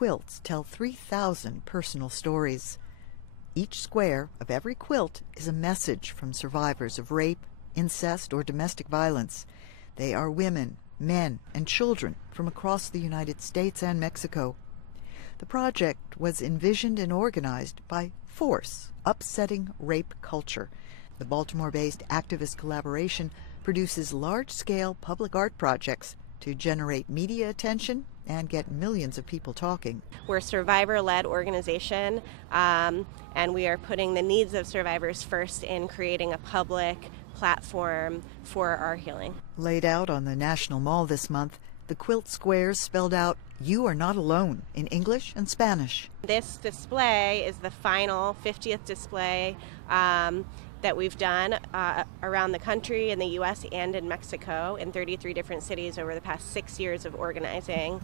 quilts tell 3,000 personal stories. Each square of every quilt is a message from survivors of rape, incest, or domestic violence. They are women, men, and children from across the United States and Mexico. The project was envisioned and organized by Force, Upsetting Rape Culture. The Baltimore-based activist collaboration produces large-scale public art projects to generate media attention and get millions of people talking. We're a survivor-led organization, and we are putting the needs of survivors first in creating a public platform for our healing. Laid out on the National Mall this month, the quilt squares spelled out, "You are not alone," in English and Spanish. This display is the final 50th display that we've done around the country in the U.S. and in Mexico in 33 different cities over the past 6 years of organizing.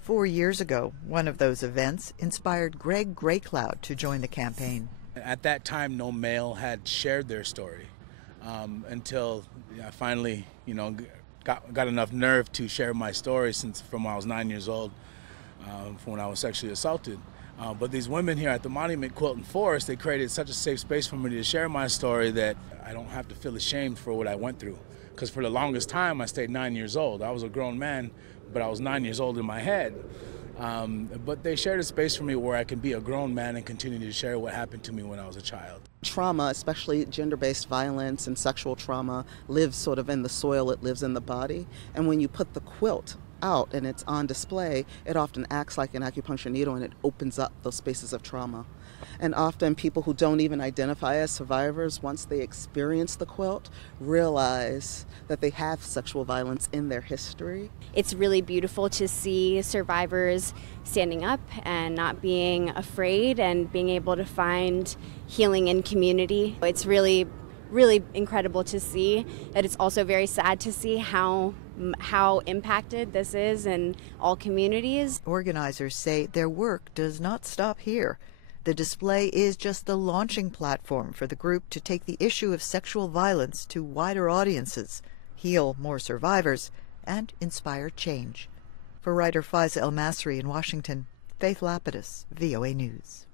4 years ago, one of those events inspired Greg Graycloud to join the campaign. At that time, no male had shared their story until I finally, got enough nerve to share my story from when I was 9 years old, from when I was sexually assaulted. But these women here at the Monument Quilt and Forest, they created such a safe space for me to share my story that I don't have to feel ashamed for what I went through. Because for the longest time, I stayed 9 years old. I was a grown man, but I was 9 years old in my head. But they shared a space for me where I can be a grown man and continue to share what happened to me when I was a child. Trauma, especially gender-based violence and sexual trauma, lives sort of in the soil, it lives in the body. And when you put the quilt out and it's on display, it often acts like an acupuncture needle and it opens up those spaces of trauma. And often people who don't even identify as survivors, once they experience the quilt, realize that they have sexual violence in their history. It's really beautiful to see survivors standing up and not being afraid and being able to find healing in community. It's really incredible to see. That it's also very sad to see how impacted this is in all communities. Organizers say their work does not stop here. The display is just the launching platform for the group to take the issue of sexual violence to wider audiences, heal more survivors, and inspire change. For writer Faiza Elmasry in Washington, Faith Lapidus, VOA News.